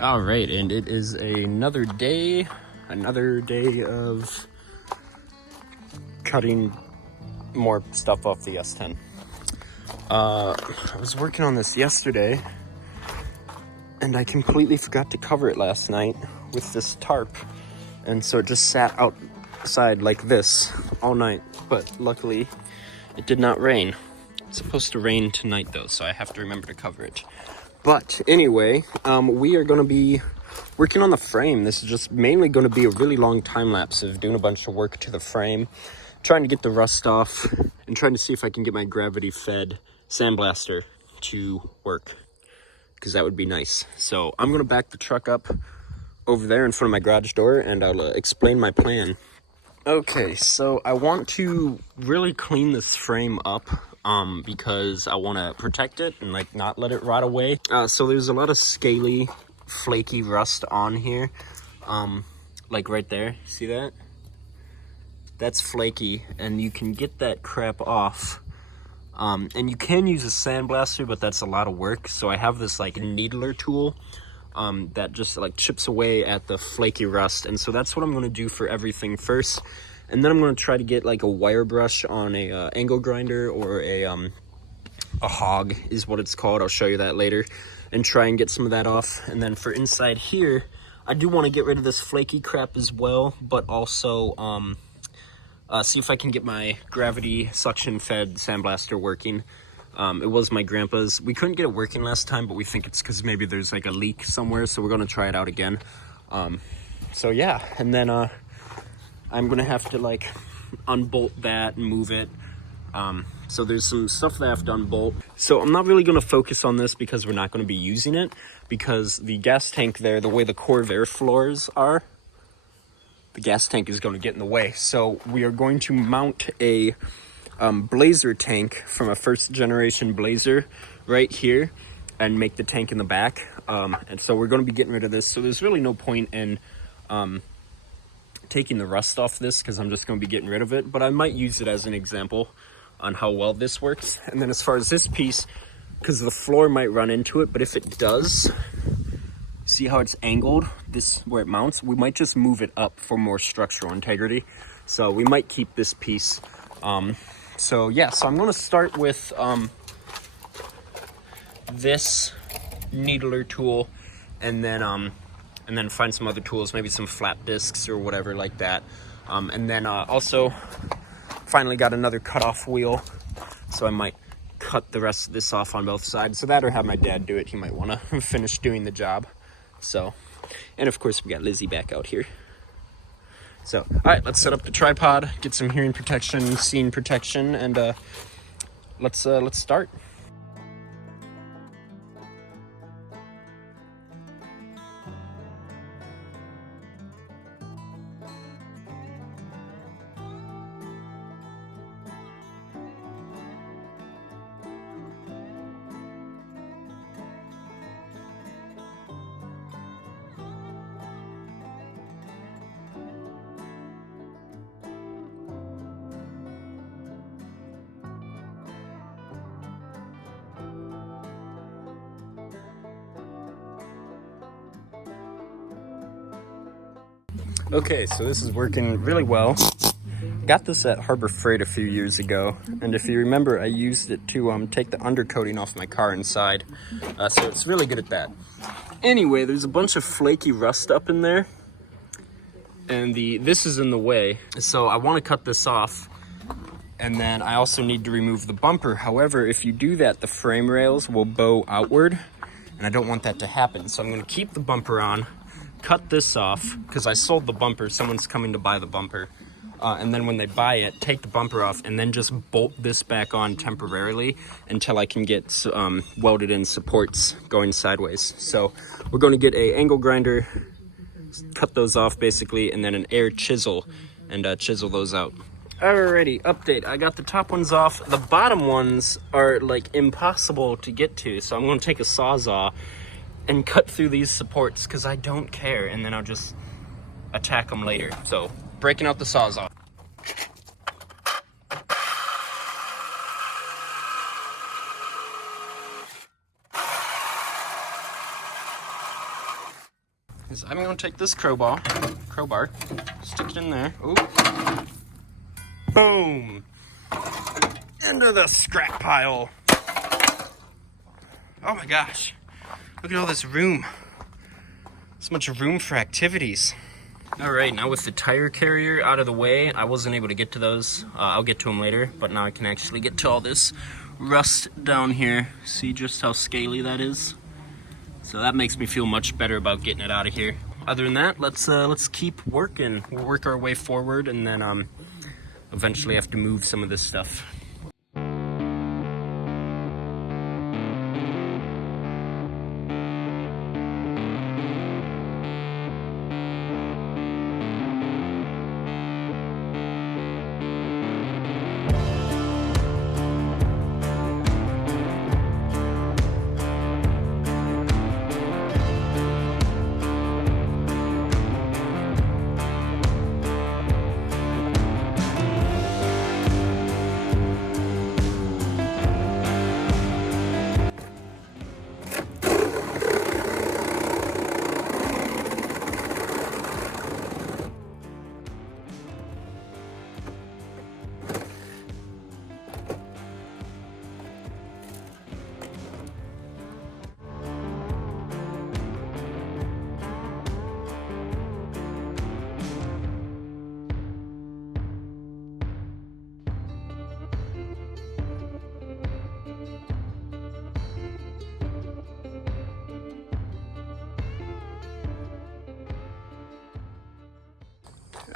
All right, and it is another day of cutting more stuff off the S10. I was working on this yesterday, and I completely forgot to cover it last night with this tarp, and so it just sat outside like this all night, but luckily it did not rain. It's supposed to rain tonight though, so I have to remember to cover it. But anyway, we are going to be working on the frame. This is just mainly going to be a really long time lapse of doing a bunch of work to the frame, trying to get the rust off, and trying to see if I can get my gravity-fed sandblaster to work, because that would be nice. So I'm going to back the truck up over there in front of my garage door, and I'll explain my plan. Okay, so I want to really clean this frame up because I want to protect it and like not let it rot away. So there's a lot of scaly, flaky rust on here, like right there. See that? That's flaky, and you can get that crap off. And you can use a sandblaster, but that's a lot of work. So I have this like needler tool that just like chips away at the flaky rust, and so that's what I'm going to do for everything first. And then I'm going to try to get like a wire brush on a angle grinder, or a hog is what it's called. I'll show you that later, and try and get some of that off. And then for inside here, I do want to get rid of this flaky crap as well, but also see if I can get my gravity suction fed sandblaster working. It was my grandpa's. We couldn't get it working last time, but we think it's because maybe there's like a leak somewhere, so we're going to try it out again. So yeah, and then I'm going to have to like unbolt that and move it. So there's some stuff that I have to unbolt. So I'm not really going to focus on this because we're not going to be using it, because the gas tank there, the way the Corvair floors are, the gas tank is going to get in the way. So we are going to mount a Blazer tank from a first generation Blazer right here and make the tank in the back. And so we're going to be getting rid of this. So there's really no point in taking the rust off this, because I'm just going to be getting rid of it. But I might use it as an example on how well this works. And then as far as this piece, because the floor might run into it, but if it does, see how it's angled, this where it mounts, we might just move it up for more structural integrity. So we might keep this piece. So yeah, so I'm going to start with this needler tool, and then find some other tools, maybe some flat discs or whatever like that. And then also finally got another cutoff wheel, so I might cut the rest of this off on both sides. So that, or have my dad do it. He might want to finish doing the job. So, and of course we got Lizzie back out here. So, all right, let's set up the tripod, get some hearing protection, scene protection, and let's start. Okay, so this is working really well. Got this at Harbor Freight a few years ago, and if you remember, I used it to take the undercoating off my car inside, so it's really good at that. Anyway, there's a bunch of flaky rust up in there, and this is in the way, so I want to cut this off, and then I also need to remove the bumper. However, if you do that, the frame rails will bow outward, and I don't want that to happen, so I'm going to keep the bumper on, cut this off, because I sold the bumper, someone's coming to buy the bumper, and then when they buy it, take the bumper off, and then just bolt this back on temporarily until I can get welded in supports going sideways. So we're going to get a angle grinder, cut those off basically, and then an air chisel, and chisel those out. Alrighty, update. I got the top ones off. The bottom ones are like impossible to get to, so I'm going to take a Sawzall and cut through these supports because I don't care, and then I'll just attack them later. So, breaking out the Sawzall. is I'm gonna take this crowbar, stick it in there. Ooh. Boom! Into the scrap pile. Oh my gosh. Look at all this room. So much room for activities. All right, now with the tire carrier out of the way, I wasn't able to get to those. I'll get to them later, but now I can actually get to all this rust down here. See just how scaly that is? So that makes me feel much better about getting it out of here. Other than that, let's keep working. We'll work our way forward, and then eventually have to move some of this stuff.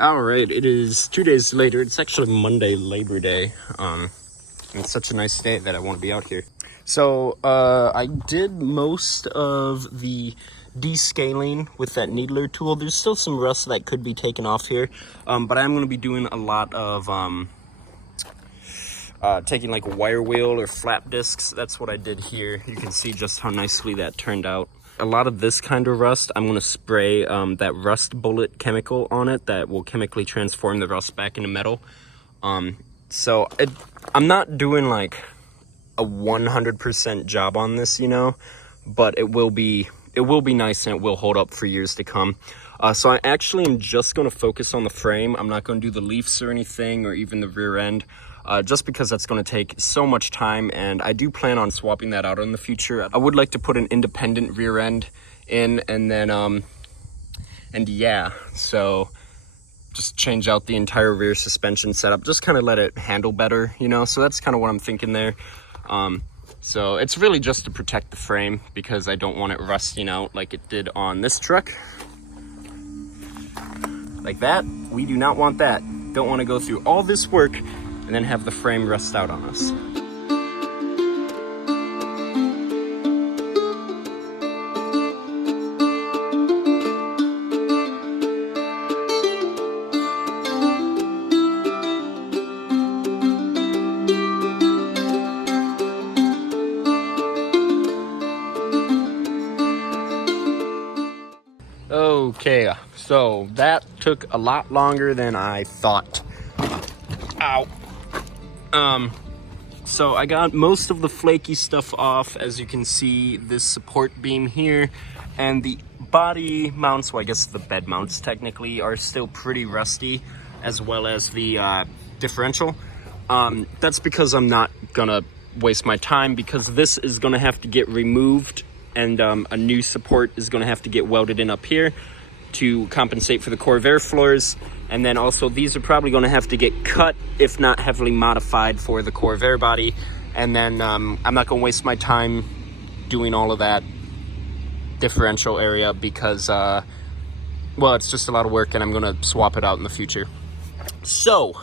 All right, it is 2 days later. It's actually Monday, Labor Day. It's such a nice day that I want to be out here. So I did most of the descaling with that needler tool. There's still some rust that could be taken off here, but I'm going to be doing a lot of taking like a wire wheel or flap discs. That's what I did here. You can see just how nicely that turned out. A lot of this kind of rust, I'm going to spray that rust bullet chemical on it that will chemically transform the rust back into metal. So I'm not doing like a 100% job on this, you know, but it will be nice and it will hold up for years to come. So I actually am just going to focus on the frame. I'm not going to do the leaves or anything, or even the rear end. Just because that's going to take so much time, and I do plan on swapping that out in the future. I would like to put an independent rear end in, and then, and yeah, so just change out the entire rear suspension setup, just kind of let it handle better, you know, so that's kind of what I'm thinking there. So it's really just to protect the frame, because I don't want it rusting out like it did on this truck. Like that, we do not want that. Don't want to go through all this work and then have the frame rust out on us. Okay, so that took a lot longer than I thought. Ow. So I got most of the flaky stuff off. As you can see, this support beam here and the body mounts, well, I guess the bed mounts technically, are still pretty rusty, as well as the differential. That's because I'm not gonna waste my time, because this is gonna have to get removed, and a new support is gonna have to get welded in up here to compensate for the Corvair floors. And then also these are probably going to have to get cut, if not heavily modified, for the Corvair body. And then I'm not going to waste my time doing all of that differential area, because well, it's just a lot of work, and I'm going to swap it out in the future. So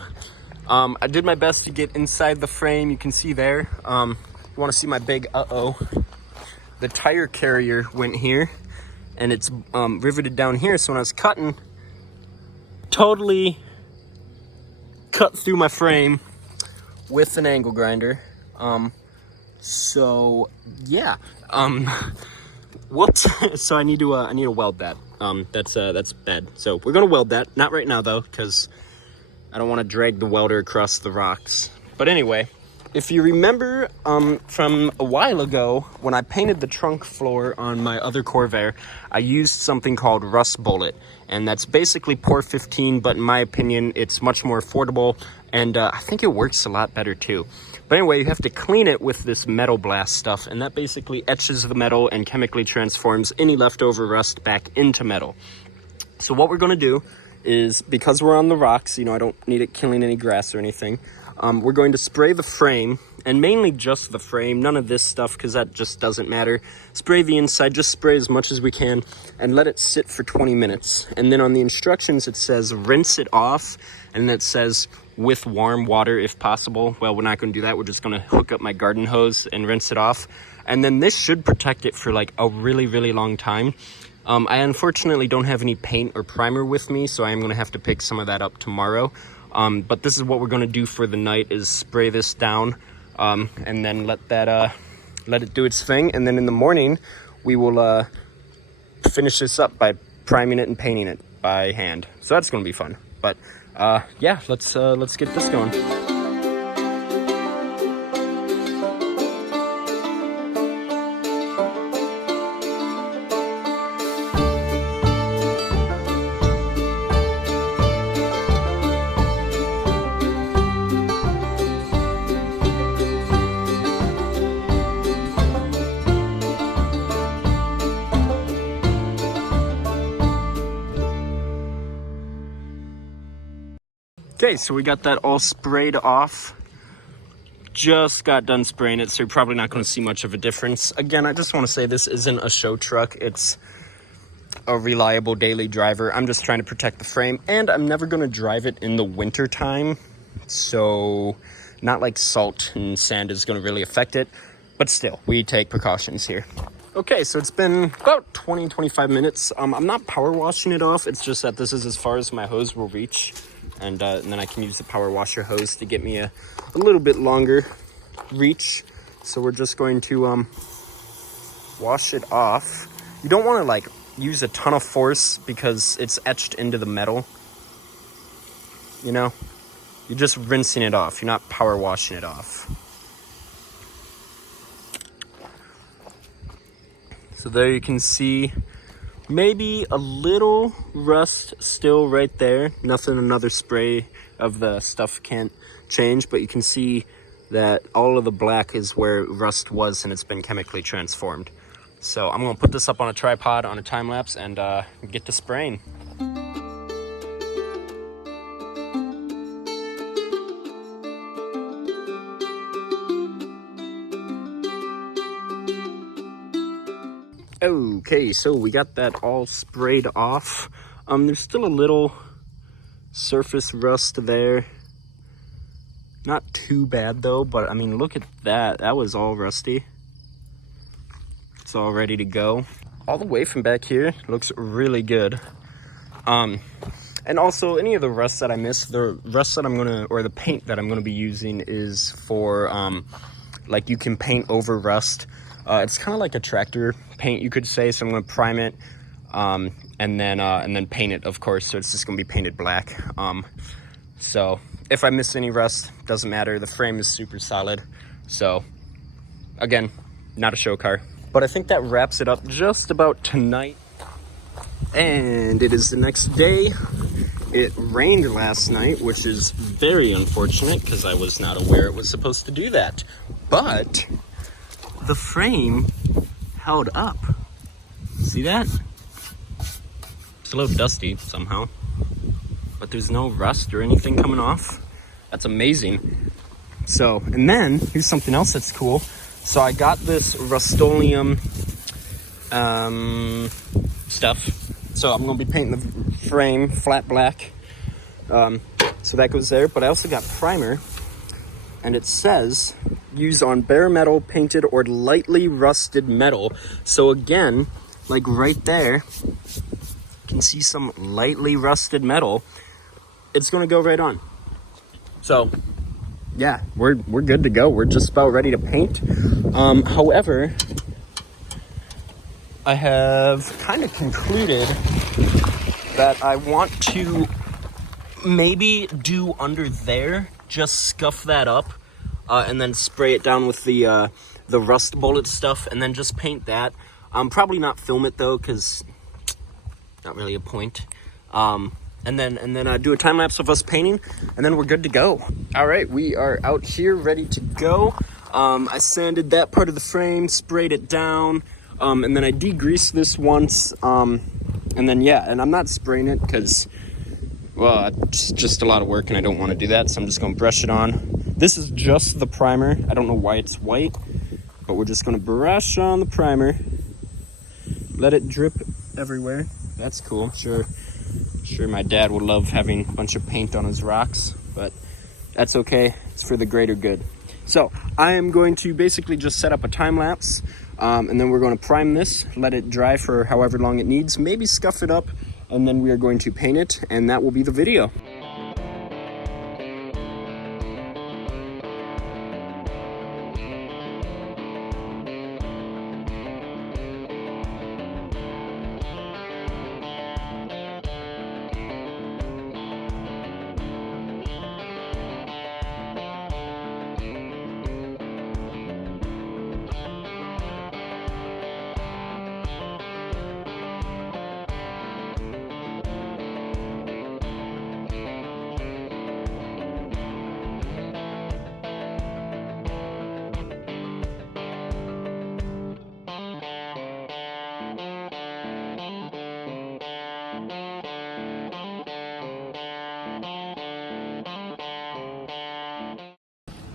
I did my best to get inside the frame. You can see there, you want to see my big the tire carrier went here, and it's riveted down here. So when I was cutting, totally cut through my frame with an angle grinder. So yeah, whoops. So I need to weld that. That's bad. So we're gonna weld that, not right now though, because I don't want to drag the welder across the rocks. But anyway, if you remember from a while ago, when I painted the trunk floor on my other Corvair, I used something called Rust Bullet, and that's basically Por 15, but in my opinion, it's much more affordable, and I think it works a lot better too. But anyway, you have to clean it with this metal blast stuff, and that basically etches the metal and chemically transforms any leftover rust back into metal. So what we're going to do is, because we're on the rocks, you know, I don't need it killing any grass or anything, we're going to spray the frame, and mainly just the frame, none of this stuff, because that just doesn't matter. Spray the inside, just spray as much as we can, and let it sit for 20 minutes. And then on the instructions, it says rinse it off, and it says with warm water if possible. Well, we're not going to do that. We're just going to hook up my garden hose and rinse it off. And then this should protect it for like a really, really long time. I unfortunately don't have any paint or primer with me, so I am going to have to pick some of that up tomorrow. But this is what we're going to do for the night, is spray this down, and then let it do its thing. And then in the morning, we will finish this up by priming it and painting it by hand. So that's going to be fun. But yeah, let's get this going. Okay, so we got that all sprayed off. Just got done spraying it, so you're probably not going to see much of a difference. Again, I just want to say this isn't a show truck. It's a reliable daily driver. I'm just trying to protect the frame, and I'm never going to drive it in the winter time. So not like salt and sand is going to really affect it, but still, we take precautions here. Okay, so it's been about 20-25 minutes. I'm not power washing it off. It's just that this is as far as my hose will reach. And then I can use the power washer hose to get me a little bit longer reach. So we're just going to wash it off. You don't want to like use a ton of force because it's etched into the metal. You know, you're just rinsing it off. You're not power washing it off. So there you can see maybe a little rust still right there. Nothing another spray of the stuff can't change, but you can see that all of the black is where rust was and it's been chemically transformed. So I'm gonna put this up on a tripod on a time lapse and get to spraying. Okay, so we got that all sprayed off. There's still a little surface rust there. Not too bad though, but I mean, look at that. That was all rusty. It's all ready to go. All the way from back here, looks really good. And also, any of the rust that I missed, the rust that or the paint that I'm gonna be using is for, like you can paint over rust. It's kind of like a tractor paint, you could say. So I'm going to prime it, and then paint it, of course. So it's just going to be painted black. So if I miss any rust, doesn't matter. The frame is super solid. So again, not a show car. But I think that wraps it up just about tonight. And it is the next day. It rained last night, which is very unfortunate because I was not aware it was supposed to do that. But the frame held up. See that? It's a little dusty somehow, but there's no rust or anything coming off. That's amazing. So, and then here's something else that's cool. So I got this Rust-Oleum stuff. So I'm gonna be painting the frame flat black. So that goes there, but I also got primer. And it says, use on bare metal, painted, or lightly rusted metal. So again, like right there, you can see some lightly rusted metal. It's gonna go right on. So, yeah, we're good to go. We're just about ready to paint. However, I have kind of concluded that I want to maybe do under there, just scuff that up, and then spray it down with the rust bullet stuff, and then just paint that. Probably not film it though, because not really a point. And then do a time lapse of us painting, and then we're good to go. All right, we are out here ready to go. I sanded that part of the frame, sprayed it down, and then I degreased this once. And then yeah, and I'm not spraying it because, well, it's just a lot of work and I don't want to do that, so I'm just going to brush it on. This is just the primer. I don't know why it's white, but we're just going to brush on the primer. Let it drip everywhere. That's cool. Sure my dad would love having a bunch of paint on his rocks, but that's okay. It's for the greater good. So I am going to basically just set up a time lapse, and then we're going to prime this, let it dry for however long it needs, maybe scuff it up, and then we are going to paint it, and that will be the video.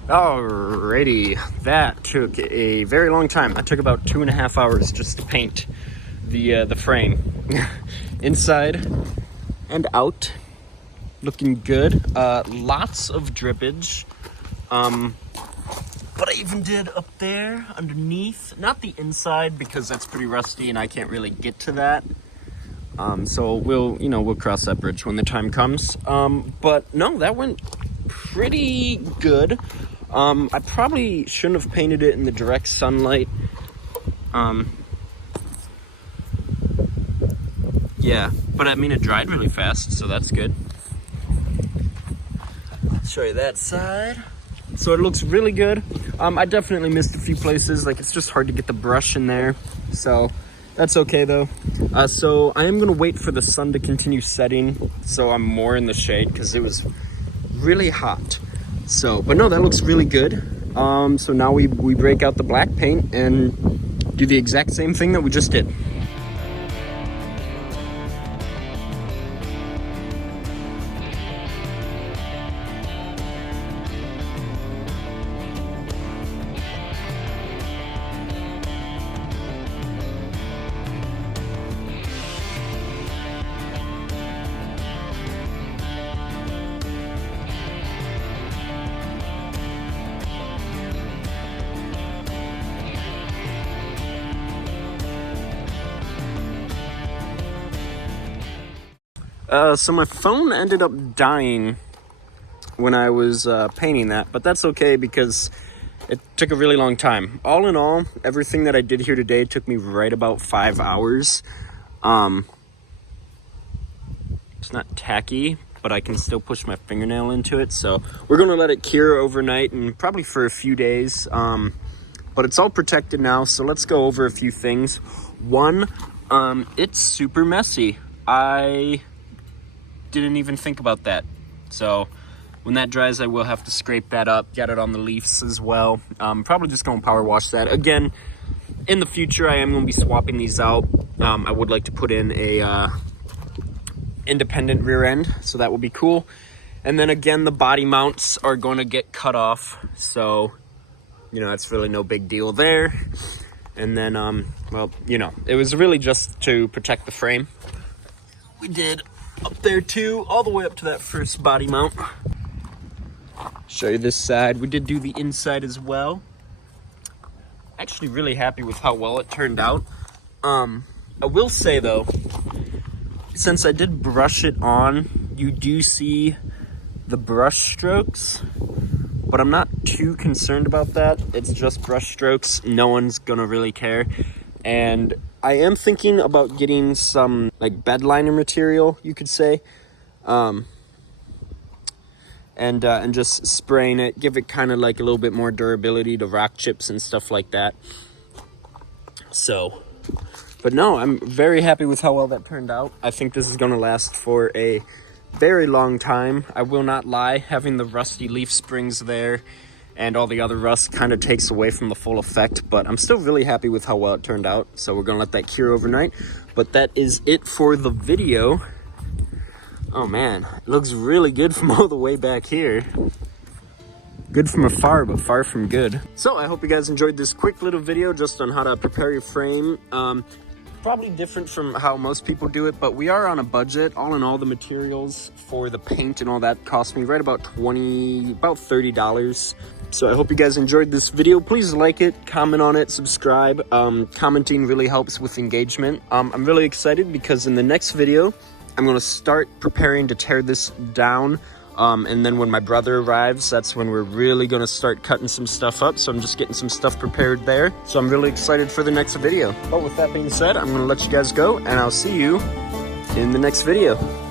Alrighty, that took a very long time. That took about 2.5 hours just to paint the frame. Inside and out, looking good. Lots of drippage. But I even did up there underneath, not the inside because that's pretty rusty and I can't really get to that. So we'll cross that bridge when the time comes. But no, that went pretty good. I probably shouldn't have painted it in the direct sunlight. Yeah, but I mean it dried really fast, so that's good. Show you that side. So it looks really good. I definitely missed a few places, like it's just hard to get the brush in there. So that's okay though. So I am gonna wait for the sun to continue setting so I'm more in the shade because it was really hot. So, but no, that looks really good. So now we break out the black paint and do the exact same thing that we just did. So my phone ended up dying when I was painting that, but that's okay because it took a really long time. All in all, everything that I did here today took me right about 5 hours. It's not tacky, but I can still push my fingernail into it, so we're gonna let it cure overnight and probably for a few days. But it's all protected now, so let's go over a few things. One, it's super messy. I didn't even think about that. So when that dries, I will have to scrape that up, get it on the leaves as well. Probably just going to power wash that. Again, in the future, I am going to be swapping these out. I would like to put in a independent rear end, so that will be cool. And then again, the body mounts are going to get cut off. So, that's really no big deal there. And then, well, it was really just to protect the frame. We did up there too, all the way up to that first body mount. Show you this side. We did do the inside as well. Actually really happy with how well it turned out. I will say though, since I did brush it on, you do see the brush strokes, but I'm not too concerned about that. It's just brush strokes. No one's gonna really care. And I am thinking about getting some like bed liner material, you could say. and just spraying it, give it kind of like a little bit more durability to rock chips and stuff like that. So, but no, I'm very happy with how well that turned out. I think this is going to last for a very long time. I will not lie, having the rusty leaf springs there and all the other rust kind of takes away from the full effect, but I'm still really happy with how well it turned out. So we're gonna let that cure overnight, but that is it for the video. Oh man, it looks really good from all the way back here. Good from afar, but far from good. So I hope you guys enjoyed this quick little video just on how to prepare your frame. Probably different from how most people do it, but we are on a budget. All in all, the materials for the paint and all that cost me right about $30. So I hope you guys enjoyed this video. Please like it, comment on it, subscribe. Commenting really helps with engagement. I'm really excited because in the next video, I'm gonna start preparing to tear this down. And then when my brother arrives, that's when we're really gonna start cutting some stuff up. So I'm just getting some stuff prepared there. So I'm really excited for the next video. But with that being said, I'm gonna let you guys go and I'll see you in the next video.